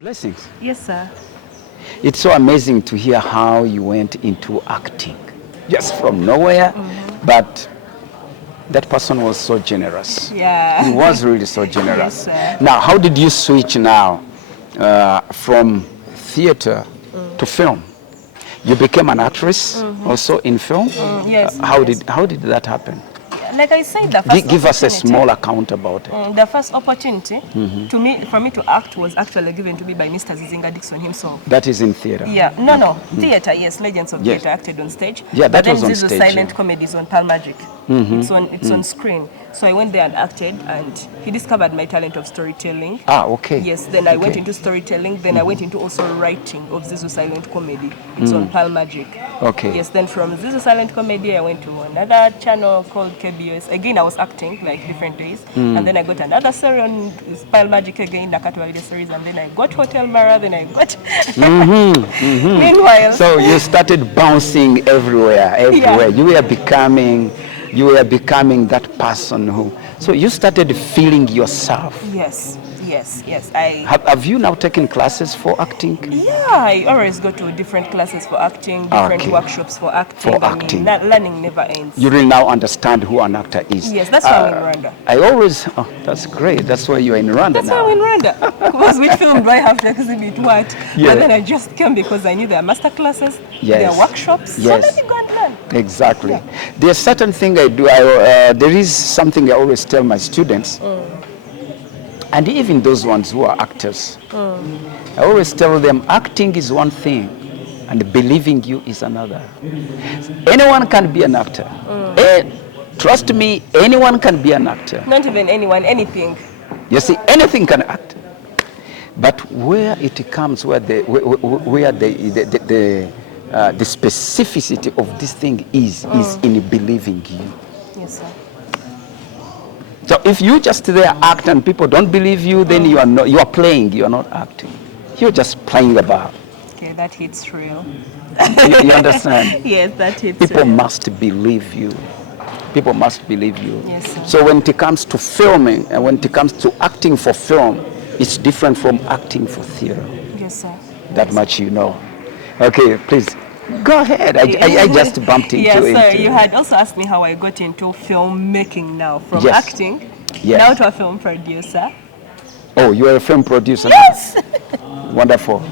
Blessings. Yes, sir. It's so amazing to hear how you went into acting just from nowhere, but that person was so generous. Yeah. He was really so generous. Yes, sir. Now, how did you switch now from theater to film? You became an actress also in film? Yes. How yes. did that happen? Like I said, the first Give us a opportunity- small account about it. The first opportunity for me to act was actually given to me by Mr. Zizinga Dixon himself. That is in theater. Yeah, no, theater, yes, Legends of Yes. Theater acted on stage. Yeah, that but then was on Zizo stage, silent yeah. comedies on Pal Magic. It's on screen. So I went there and acted, and he discovered my talent of storytelling. Ah, okay. Yes, then I went Okay. into storytelling, then I went into also writing of Zizo Silent Comedy. It's on Pal Magic. Okay. Yes, then from Zizo Silent Comedy, I went to another channel called KBS. Again, I was acting like different days. And then I got another series on Pal Magic again, the Nakatwalide series, and then I got Hotel Mara, then I got... Meanwhile... So you started bouncing everywhere. Yeah. You were becoming that person who. So you started feeling yourself. Yes. Have you now taken classes for acting? Yeah, I always go to different classes for acting, different Okay. workshops for acting. For acting. Learning never ends. You really now understand who an actor is. Yes, that's why I'm in Rwanda. I always. Oh, that's great. That's why you're in Rwanda That's now. why I'm in Rwanda. Because which film do I have to exhibit what? Yeah. But then I just came because I knew there are master classes, Yes. there are workshops. Yes. So let me go and learn. Exactly. Yeah. There's certain thing I do. There is something I always tell my students, and even those ones who are actors. I always tell them, acting is one thing, and believing you is another. Anyone can be an actor. Trust me, anyone can be an actor. Not even anyone, anything. You see, anything can act. But where it comes, where the specificity of this thing is in believing you. Yes, sir. So if you just there act and people don't believe you, then you are playing. You are not acting. You're just playing about. Okay, that hits real. You understand? Yes, that hits People real. must believe you. People must believe you. Yes, sir. So when it comes to filming and when it comes to acting for film, it's different from acting for theater. Yes, sir. That much you know. Okay, please go ahead. I just bumped into yes, it. sir. You had also asked me how I got into filmmaking now, from Yes. acting Yes. now to a film producer. Oh, you are a film producer. Yes. Wonderful.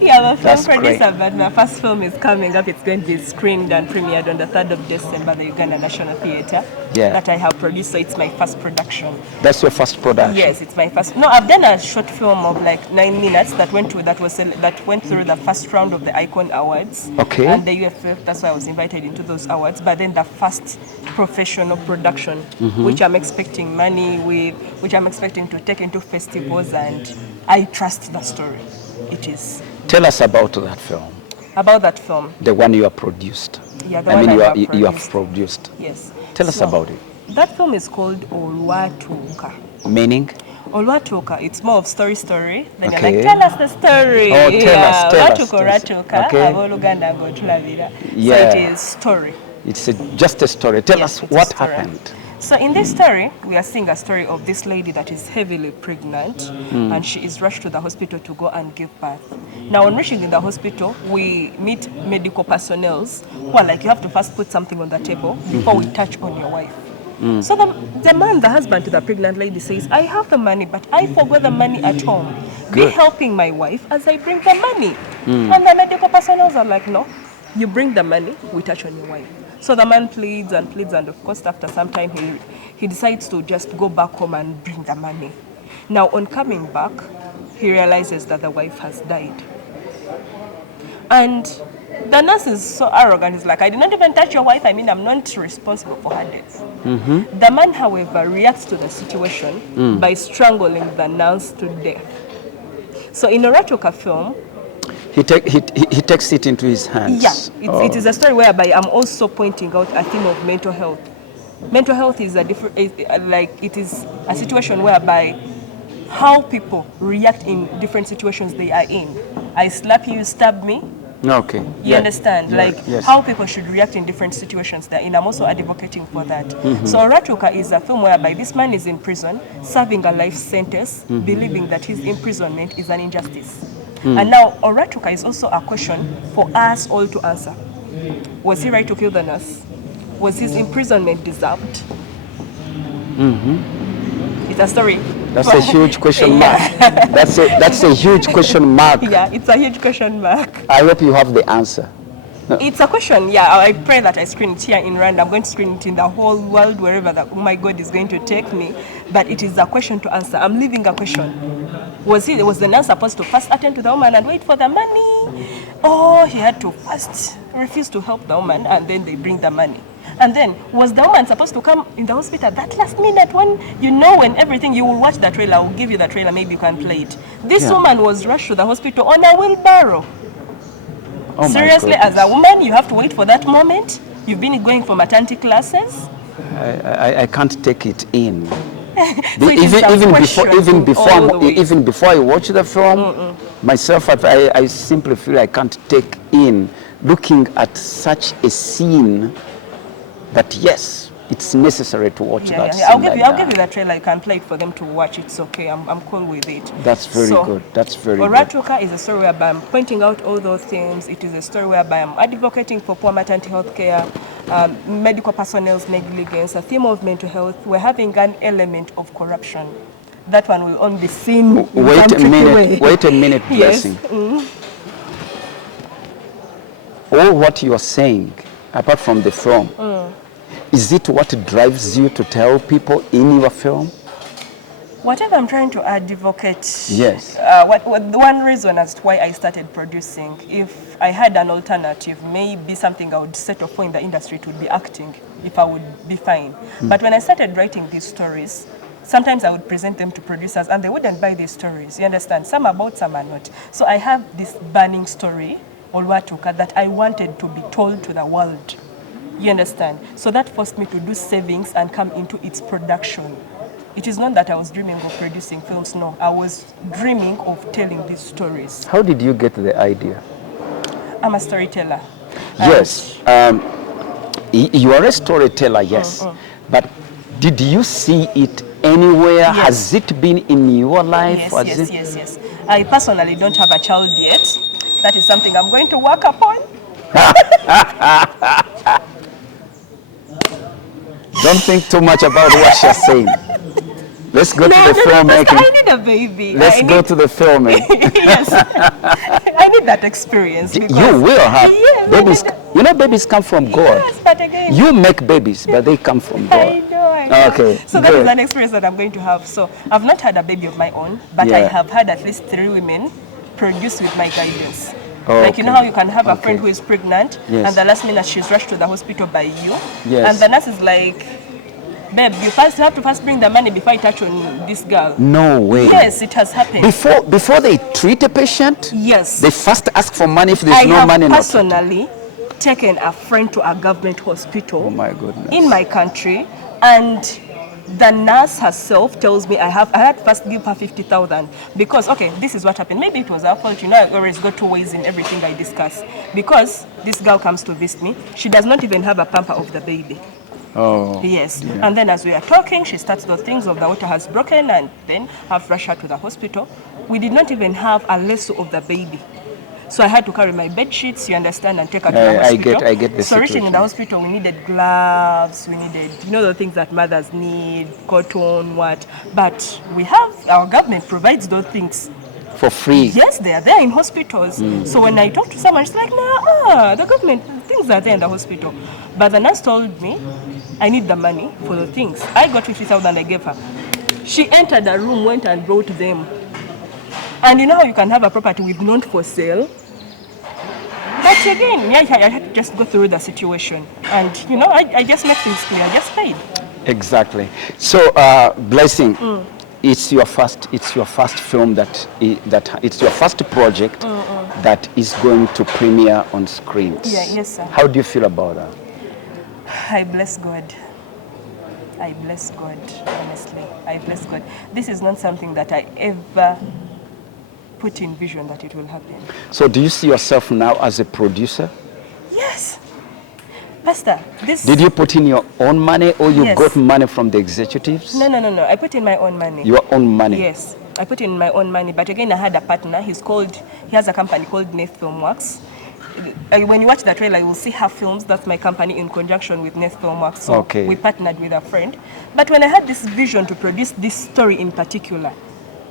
Yeah, I'm a film That's producer, great. but my first film is coming up. It's going to be screened and premiered on the 3rd of December at the Uganda National Theatre. Yeah. That I have produced, so it's my first production. That's your first production. Yes, it's my first. No, I've done a short film of like 9 minutes that went through the first round of the Icon Awards. Okay. And the UFF. That's why I was invited into those awards. But then the first professional production, which I'm expecting money with, which I'm expecting to take into festivals, and I trust the story. It is. Tell us about that film, About that film. the one you have produced. Yeah, the I one mean, I have you have produced. produced. Yes. Tell us So, about it. That film is called Olwatuka. Meaning? Olwatuka, it's more of story. Then Okay. you're like, tell us the story. Oh, tell us. Olwatuka, Okay. Aboluganda ng'otulabira. Yeah. So it is story. It's just a story. Tell Yes, us it's a what story. happened. So in this story, we are seeing a story of this lady that is heavily pregnant, and she is rushed to the hospital to go and give birth. Now, on reaching in the hospital, we meet medical personnel who are like, you have to first put something on the table before we touch on your wife. So the husband to the pregnant lady says, I have the money, but I forgot the money at home. Be Good. helping my wife as I bring the money. And the medical personnel are like, no, you bring the money, we touch on your wife. So the man pleads, and of course, after some time, he decides to just go back home and bring the money. Now, on coming back, he realizes that the wife has died. And the nurse is so arrogant. He's like, I did not even touch your wife. I mean, I'm not responsible for her death. The man, however, reacts to the situation by strangling the nurse to death. So in a Ratoka film, He takes it into his hands. yeah, it is a story whereby I'm also pointing out a theme of mental health. Mental health is it is a situation whereby how people react in different situations they are in. I slap you, you stab me. Okay. You understand? Yeah. Like Yes. how people should react in different situations that I'm also advocating for that. So Oratuka is a film whereby this man is in prison, serving a life sentence, believing that his imprisonment is an injustice. And now Oratuka is also a question for us all to answer. Was he right to kill the nurse? Was his imprisonment deserved? It's a story. That's a huge question mark. That's a huge question mark. Yeah, it's a huge question mark. I hope you have the answer. It's a question, yeah. I pray that I screen it here in Rwanda. I'm going to screen it in the whole world, wherever my God is going to take me. But it is a question to answer. I'm leaving a question. Was the nurse supposed to first attend to the woman and wait for the money? Or he had to first refuse to help the woman and then they bring the money? And then, was the woman supposed to come in the hospital that last minute when, when everything, you will watch the trailer, I will give you the trailer, maybe you can play it. This woman was rushed to the hospital on a wheelbarrow. Oh, seriously, as a woman, you have to wait for that moment? You've been going for maternity classes? I can't take it in. So Even before I watch the film, myself, I simply feel I can't take in looking at such a scene. But yes, it's necessary to watch that. Yeah. I'll give you the trailer. You can play it for them to watch. It's okay. I'm cool with it. That's very good. That's very good. Oratuka is a story whereby I'm pointing out all those things. It is a story whereby I'm advocating for poor maternity health care, medical personnel's negligence, a theme of mental health. We're having an element of corruption. That one will only be seen. Wait a minute, Blessing. All what you are saying, apart from the film, is it what drives you to tell people in your film? Whatever I'm trying to advocate. Yes. The one reason as to why I started producing, if I had an alternative, maybe something I would settle for in the industry, it would be acting, if I would be fine. But when I started writing these stories, sometimes I would present them to producers and they wouldn't buy these stories. You understand? Some are about, some are not. So I have this burning story, Olwatuka, that I wanted to be told to the world. You understand? So that forced me to do savings and come into its production. It is not that I was dreaming of producing films, no. I was dreaming of telling these stories. How did you get the idea? I'm a storyteller. Yes. You are a storyteller, yes. But did you see it anywhere? Yes. Has it been in your life? Yes. I personally don't have a child yet. That is something I'm going to work upon. Don't think too much about what you're saying. Let's go to the filmmaking. I need a baby. Let's go to the filmmaking. Yes. I need that experience. You will have babies. You know, babies come from God. Yes, but again, you make babies, but they come from God. I know. Okay. So that is an experience that I'm going to have. So I've not had a baby of my own, but I have had at least 3 women produce with my guidance. Like, you know how you can have a friend who is pregnant and the last minute she's rushed to the hospital by you. And the nurse is like, babe, you have to first bring the money before I touch on this girl. No way. Yes, it has happened. Before they treat a patient, yes, they first ask for money if there's no money. I have personally taken a friend to a government hospital. Oh my goodness. In my country, and the nurse herself tells me I had first give her 50,000 because, okay, this is what happened. Maybe it was our fault. You know, I always go 2 ways in everything I discuss. Because this girl comes to visit me, she does not even have a pamper of the baby. Oh. Yes. Yeah. And then as we are talking, she starts the things of the water has broken and then have rushed her to the hospital. We did not even have a lasso of the baby. So I had to carry my bed sheets, you understand, and take her to the hospital. I get the So reaching in the hospital, we needed gloves, we needed, the things that mothers need, cotton, what. But we have, our government provides those things. For free? Yes, they are there in hospitals. So when I talk to someone, she's like, no, the government, things are there in the hospital. But the nurse told me, I need the money for the things. I got 50,000, I gave her. She entered the room, went and wrote them. And you know how you can have a property with not for sale? But again, I had to just go through the situation. And, I just make things clear. I just paid. Exactly. So, Blessing, it's your first film it's your first project that is going to premiere on screens. Yes, sir. How do you feel about that? I bless God. I bless God, honestly. I bless God. This is not something that I ever put in vision that it will happen. So do you see yourself now as a producer? Yes. Pastor, this... Did you put in your own money or you Yes. got money from the executives? No. I put in my own money. Your own money? Yes. I put in my own money. But again, I had a partner. He has a company called Neth Filmworks. When you watch the trailer, you will see her films. That's my company in conjunction with Neth Filmworks. So Okay. we partnered with a friend. But when I had this vision to produce this story in particular,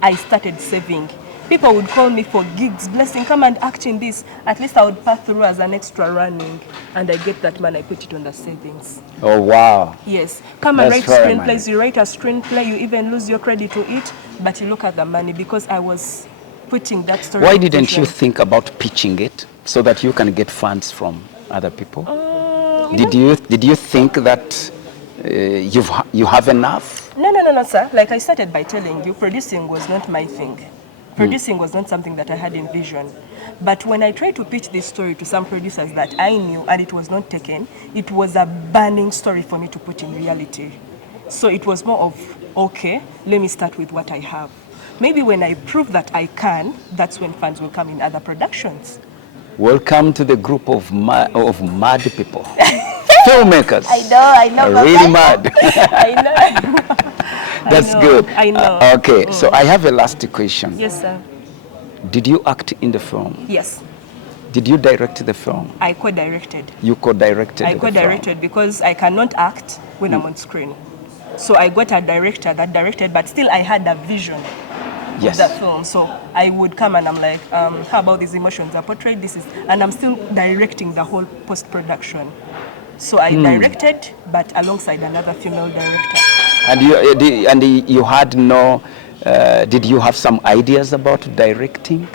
I started saving. People would call me for gigs, Blessing, come and act in this. At least I would pass through as an extra running, and I get that money, I put it on the savings. Oh, wow. Yes. Come and That's write very screenplays. nice. You write a screenplay, you even lose your credit to it, but you look at the money because I was putting that story. Why in didn't vision. you think about pitching it so that you can get funds from other people? Did you think that you have enough? No, sir. Like I started by telling you, producing was not my thing. Producing was not something that I had in vision. But when I tried to pitch this story to some producers that I knew and it was not taken, it was a burning story for me to put in reality. So it was more of, okay, let me start with what I have. Maybe when I prove that I can, that's when funds will come in other productions. Welcome to the group of mad people. Filmmakers. I know. Really mad. I know. That's good. I know. Okay, so I have a last question. Yes, sir. Did you act in the film? Yes. Did you direct the film? I co-directed. You co-directed I the co-directed because I cannot act when I'm on screen. So I got a director that directed, but still I had a vision Yes. of the film. So I would come and I'm like, how about these emotions are portrayed? And I'm still directing the whole post-production. So I directed, but alongside another female director. And you had no, did you have some ideas about directing?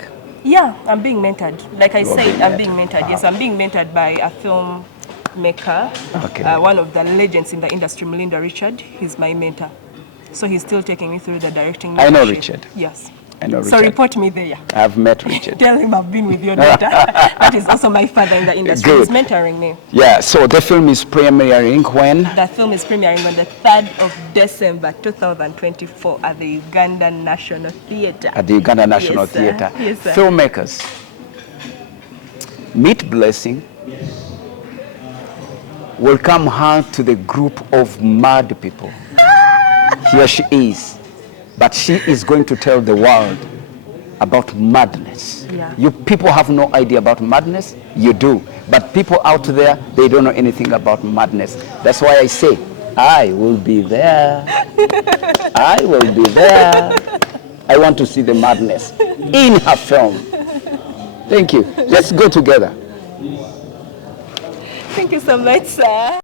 Yeah, I'm being mentored. Like I You are said, being I'm being mentored. mentored. Yes, I'm being mentored by a filmmaker, Okay. one of the legends in the industry, Melinda Richard. He's my mentor. So he's still taking me through the directing. I know mentorship. Richard. Yes. I know So Richard. report me there. I've met Richard. Tell him I've been with your daughter. That is also my father in the industry. Good. He's mentoring me. Yeah, so the film is premiering when? The film is premiering on the 3rd of December 2024 at the Uganda National Theatre. At the Uganda National Yes, sir. Theatre. Yes, sir. Filmmakers, meet Blessing. Welcome her to the group of mad people. Here she is. But she is going to tell the world about madness. Yeah. You people have no idea about madness. You do. But people out there, they don't know anything about madness. That's why I say, I will be there. I will be there. I want to see the madness in her film. Thank you. Let's go together. Thank you so much, sir.